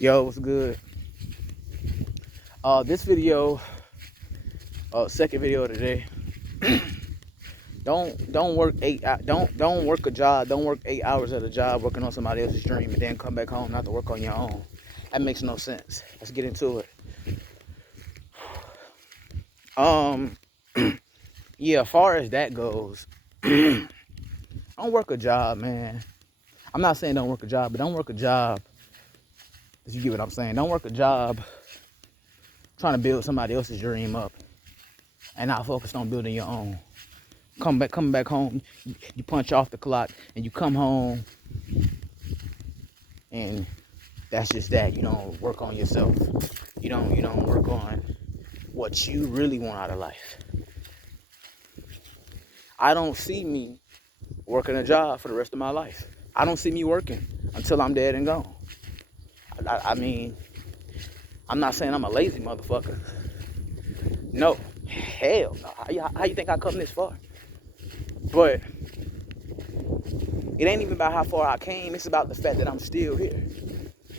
Yo, what's good? This video, second video of the day. Don't work don't work a job. Don't work 8 hours at a job working on somebody else's dream and then come back home not to work on your own. That makes no sense. Let's get into it. Yeah, as far as that goes, don't work a job, man. I'm not saying don't work a job, but don't work a job. If you get what I'm saying, don't work a job trying to build somebody else's dream up and not focus on building your own. Coming back home, you punch off the clock and you come home, and that's just that. You don't work on yourself. You don't work on what you really want out of life. I don't see me working a job for the rest of my life. I don't see me working until I'm dead and gone. I mean, I'm not saying I'm a lazy motherfucker. No, hell no. How you think I come this far? But it ain't even about how far I came. It's about the fact that I'm still here.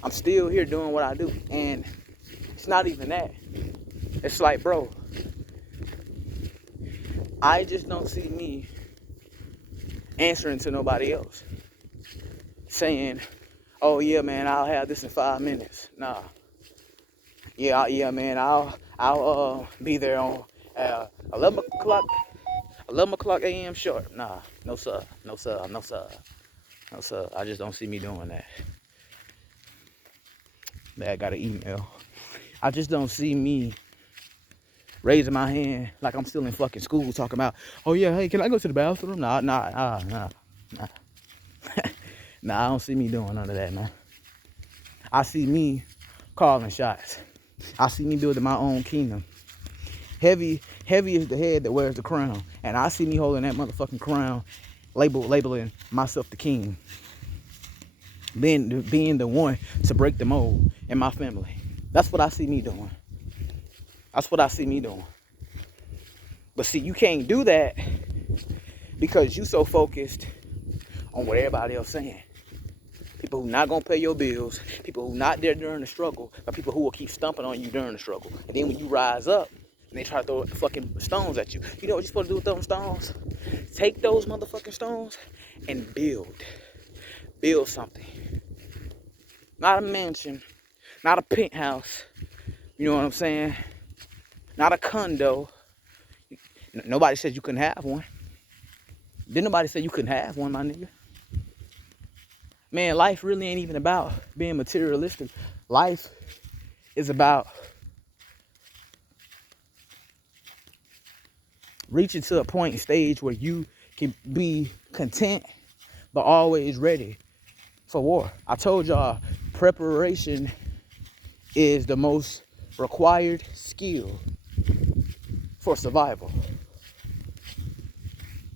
I'm still here doing what I do. And it's not even that. It's like, bro, I just don't see me answering to nobody else. Saying, oh yeah, man, I'll have this in 5 minutes. Nah. Yeah, man, I'll be there on 11 o'clock a.m. sharp. Nah, no sir. I just don't see me doing that. I got an email. I just don't see me raising my hand like I'm still in fucking school talking about, oh yeah, hey, can I go to the bathroom? Nah. Nah, I don't see me doing none of that, man. I see me calling shots. I see me building my own kingdom. Heavy is the head that wears the crown. And I see me holding that motherfucking crown, labeling myself the king. Being the one to break the mold in my family. That's what I see me doing. But see, you can't do that because you so focused on what everybody else saying. People who not gonna pay your bills, people who not there during the struggle, or people who will keep stumping on you during the struggle. And then when you rise up, and they try to throw fucking stones at you. You know what you're supposed to do with those stones? Take those motherfucking stones and build. Build something. Not a mansion, not a penthouse. You know what I'm saying? Not a condo. Nobody said you couldn't have one. Didn't nobody say you couldn't have one, my nigga? Man, life really ain't even about being materialistic. Life is about reaching to a point and stage where you can be content, but always ready for war. I told y'all, preparation is the most required skill for survival.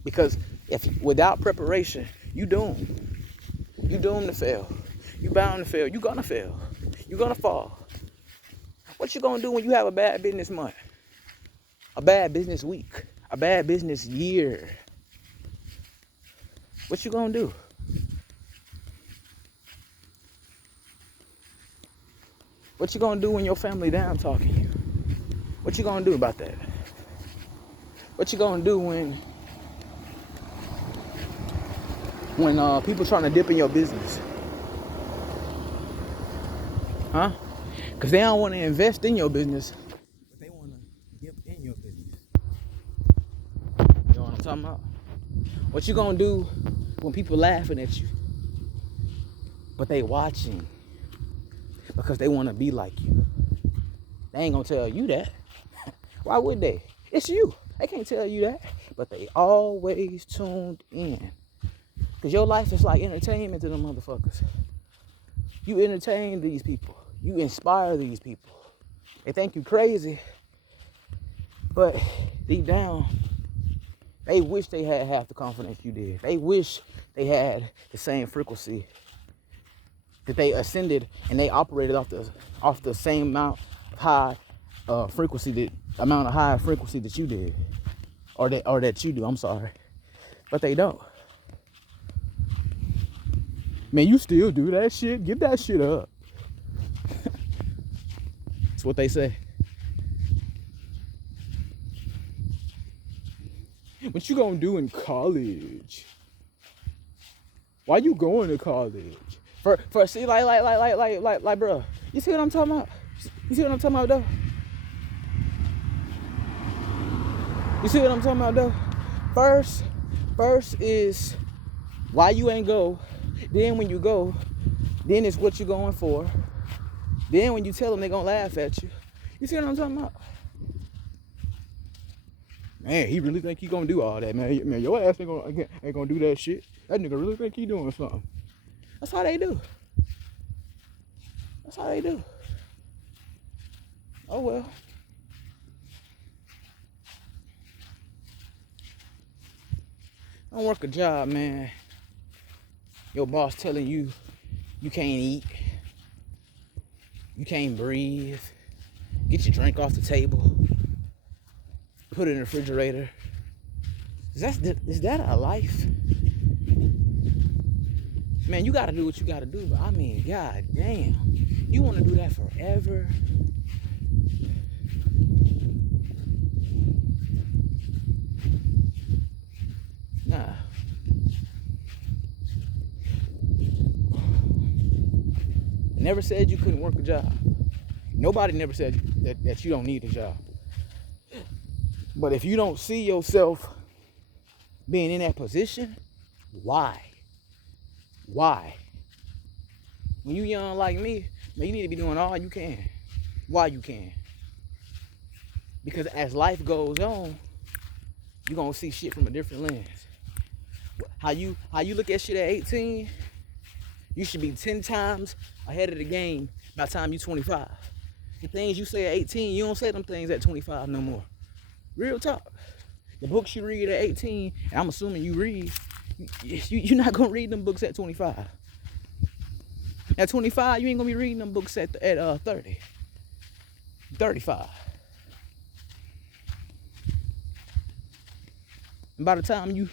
Because if without preparation, you doomed. You doomed to fail. You bound to fail. You gonna fail. You gonna fall. What you gonna do when you have a bad business month? A bad business week? A bad business year? What you gonna do? What you gonna do when your family down talking you? What you gonna do about that? What you gonna do when people trying to dip in your business? Huh? Because they don't want to invest in your business, but they want to dip in your business. You know what I'm talking about? What you gonna do when people laughing at you, but they watching because they want to be like you? They ain't gonna tell you that. Why would they? It's you. They can't tell you that, but they always tuned in. Because your life is like entertainment to them motherfuckers. You entertain these people. You inspire these people. They think you crazy, but deep down, they wish they had half the confidence you did. They wish they had the same frequency that they ascended, and they operated off the same amount of high frequency that you did, or that you do. I'm sorry, but they don't. Man, you still do that shit? Give that shit up. That's what they say. What you gonna do in college? Why you going to college? For see, like, bro. You see what I'm talking about? You see what I'm talking about, though? You see what I'm talking about, though? First is why you ain't go. Then when you go, then it's what you going for. Then when you tell them, they gonna laugh at you. You see what I'm talking about? Man, he really think he gonna do all that, man. Man, your ass ain't gonna do that shit. That nigga really think he doing something. That's how they do. That's how they do. Oh well. Don't work a job, man. Your boss telling you you can't eat, you can't breathe. Get your drink off the table. Put it in the refrigerator. Is that a life? Man, you gotta do what you gotta do, but I mean, god damn. You wanna do that forever? Nah. Never said you couldn't work a job. Nobody never said that you don't need a job. But if you don't see yourself being in that position, why? Why? When you young like me, man, you need to be doing all you can. Why you can? Because as life goes on, you're gonna see shit from a different lens. How you look at shit at 18, you should be 10 times ahead of the game by the time you're 25. The things you say at 18, you don't say them things at 25 no more. Real talk. The books you read at 18, and I'm assuming you read, you're not gonna read them books at 25. At 25, you ain't gonna be reading them books at 30, 35. And by the time you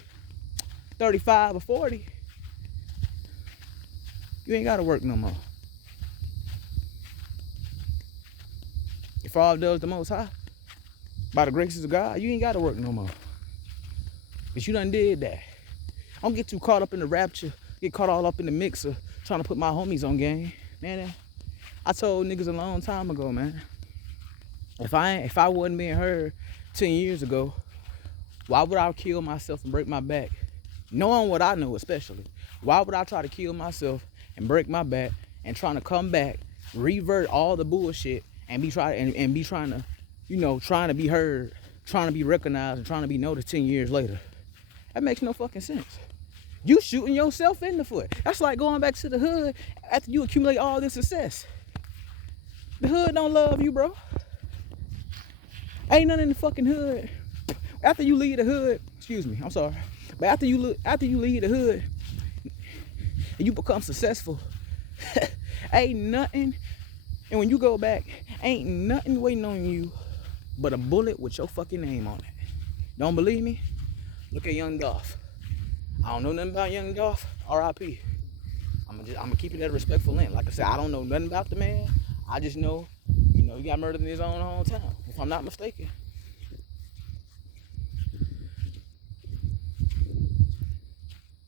35 or 40, you ain't gotta work no more. If all does the Most High, by the graces of God, you ain't gotta work no more. But you done did that. I don't get too caught up in the rapture, get caught all up in the mixer, trying to put my homies on game. Man, I told niggas a long time ago, man. If I wasn't being heard 10 years ago, why would I kill myself and break my back? Knowing what I know, especially. Why would I try to kill myself and break my back and trying to come back, revert all the bullshit and be trying to, you know, trying to be heard, trying to be recognized, and trying to be noticed 10 years later? That makes no fucking sense. You shooting yourself in the foot. That's like going back to the hood after you accumulate all this success. The hood don't love you, bro. Ain't nothing in the fucking hood. After you leave the hood, excuse me, I'm sorry. But after you leave the hood and you become successful, ain't nothing, and when you go back, ain't nothing waiting on you but a bullet with your fucking name on it. Don't believe me? Look at Young Dolph. I don't know nothing about Young Dolph. R.I.P. I'm gonna keep it at a respectful end. Like I said, I don't know nothing about the man. I just know, you know, he got murdered in his own hometown, if I'm not mistaken.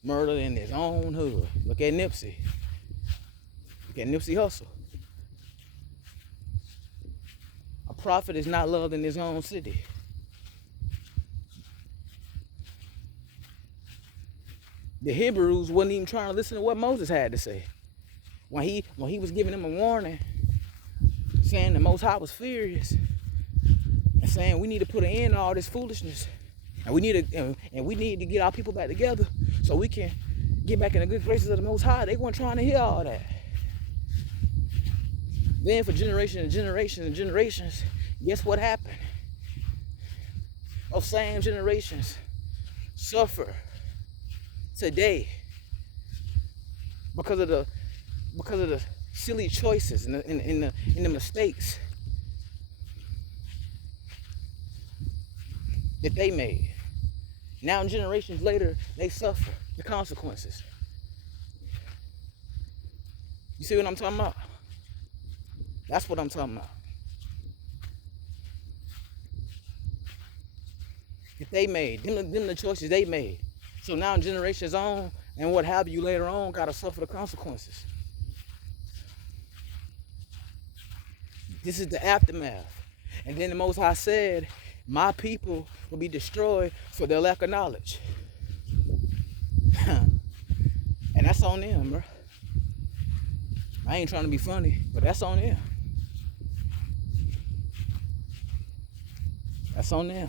Murdered in his own hood. Look at Nipsey. Look at Nipsey Hussle. A prophet is not loved in his own city. The Hebrews wasn't even trying to listen to what Moses had to say. When he was giving them a warning, saying the Most High was furious, and saying we need to put an end to all this foolishness, and we need to get our people back together so we can get back in the good graces of the Most High. They weren't trying to hear all that. Then for generations and generations and generations, guess what happened? Those same generations suffer today because of the silly choices and the mistakes that they made. Now generations later, they suffer the consequences. You see what I'm talking about? That's what I'm talking about. that they made, them the choices they made. So now generations on and what have you later on gotta suffer the consequences. This is the aftermath. And then the Most High said, my people will be destroyed for their lack of knowledge. And that's on them, bro. I ain't trying to be funny, but that's on them. That's on them.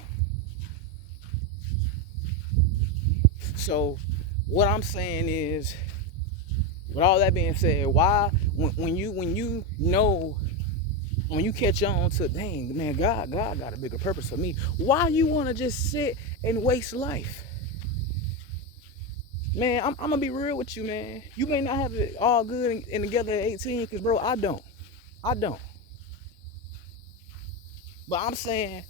So what I'm saying is, with all that being said, why when you know, when you catch on to, dang man, God got a bigger purpose for me, why you want to just sit and waste life? Man, I'm gonna be real with you, man. You may not have it all good and together at 18, because bro, I don't. But I'm saying,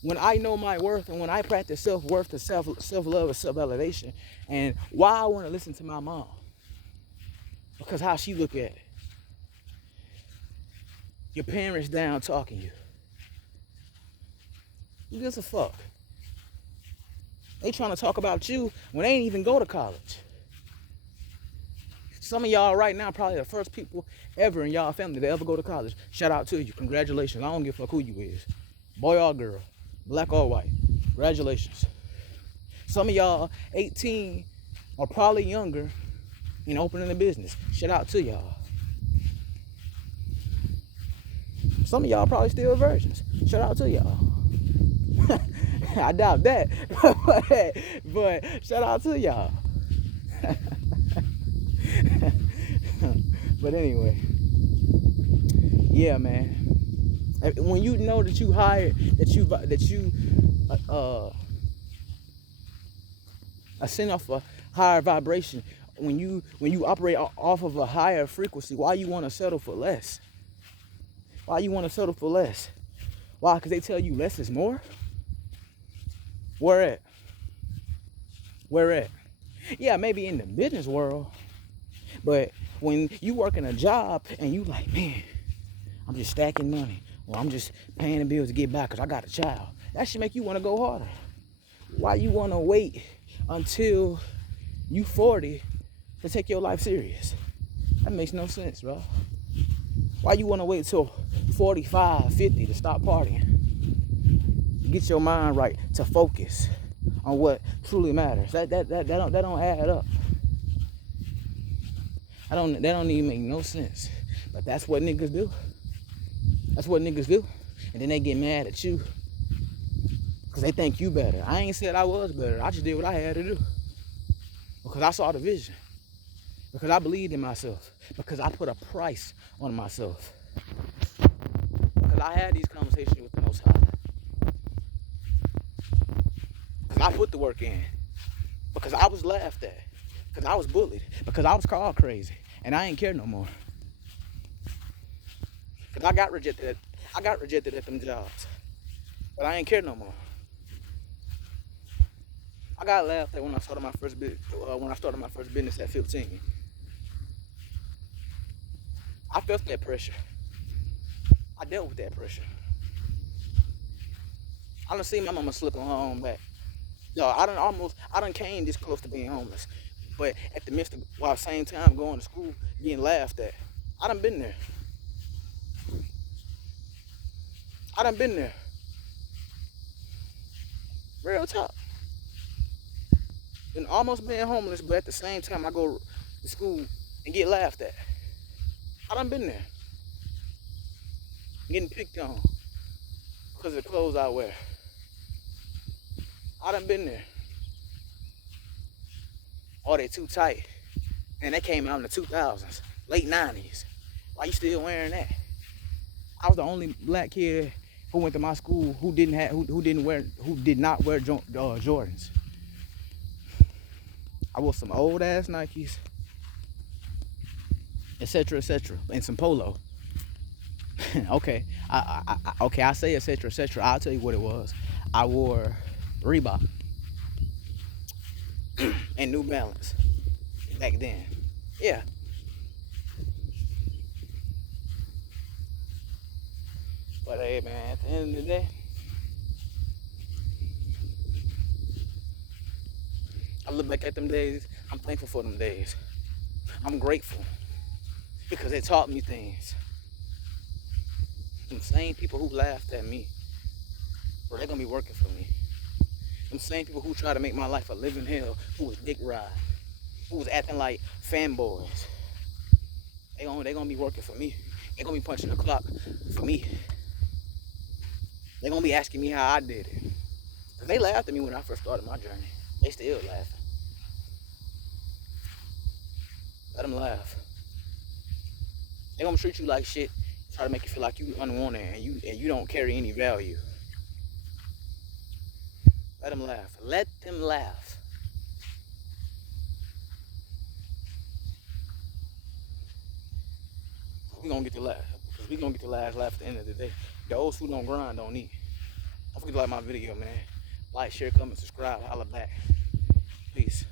when I know my worth and when I practice self-worth and self-love and self-validation, and why I want to listen to my mom, because how she look at it. Your parents down talking you. Who gives a fuck? They trying to talk about you when they ain't even go to college. Some of y'all right now probably the first people ever in y'all family to ever go to college. Shout out to you. Congratulations. I don't give a fuck who you is. Boy or girl. Black or white. Congratulations. Some of y'all 18 or probably younger and opening a business. Shout out to y'all. Some of y'all probably still virgins. Shout out to y'all. I doubt that. but shout out to y'all. But anyway, yeah, man. When you know that you hired, that you ascend off a higher vibration, when you operate off of a higher frequency, why you want to settle for less? Why you want to settle for less? Why? Because they tell you less is more? Where at? Where at? Yeah, maybe in the business world. But when you work in a job and you like, man, I'm just stacking money, or I'm just paying the bills to get by because I got a child, that should make you want to go harder. Why you want to wait until you 40 to take your life serious? That makes no sense, bro. Why you want to wait till 45, 50 to stop partying? Get your mind right, to focus on what truly matters. That don't add up. That don't even make no sense. But that's what niggas do. That's what niggas do. And then they get mad at you because they think you better. I ain't said I was better. I just did what I had to do. Because I saw the vision. Because I believed in myself. Because I put a price on myself. Because I had these conversations with the Most High. Because I put the work in. Because I was laughed at. Because I was bullied. Because I was called crazy. And I ain't care no more. Because I got rejected at them jobs. But I ain't care no more. I got laughed at when I started my first business at 15. I felt that pressure. I dealt with that pressure. I done seen my mama slip on her own back. Yo, I done came this close to being homeless. But at the midst of, while at the same time going to school, getting laughed at. I done been there. Real talk. And almost being homeless, but at the same time I go to school and get laughed at. I done been there. Getting picked on because of the clothes I wear. I done been there. Oh, they too tight. And that came out in the 2000s, late 90s. Why you still wearing that? I was the only black kid who went to my school who did not wear Jordans. I wore some old ass Nikes, etc., and some Polo. Okay, I say etc. I'll tell you what it was. I wore Reebok and New Balance back then. Yeah. But hey, man, at the end of the day, look back at them days, I'm thankful for them days. I'm grateful because they taught me things. Them same people who laughed at me, bro, they're gonna be working for me. Them same people who try to make my life a living hell, who was dick riding, who was acting like fanboys, they gonna be working for me. They gonna be punching the clock for me. They gonna be asking me how I did it. Cause they laughed at me when I first started my journey. They still laughing. Let them laugh. They gonna treat you like shit, try to make you feel like you unwanted and you don't carry any value. Let them laugh. Let them laugh. We gonna get to laugh. Because we gonna get to laugh at the end of the day. Those who don't grind don't eat. Don't forget to like my video, man. Like, share, comment, subscribe, holla back. Peace.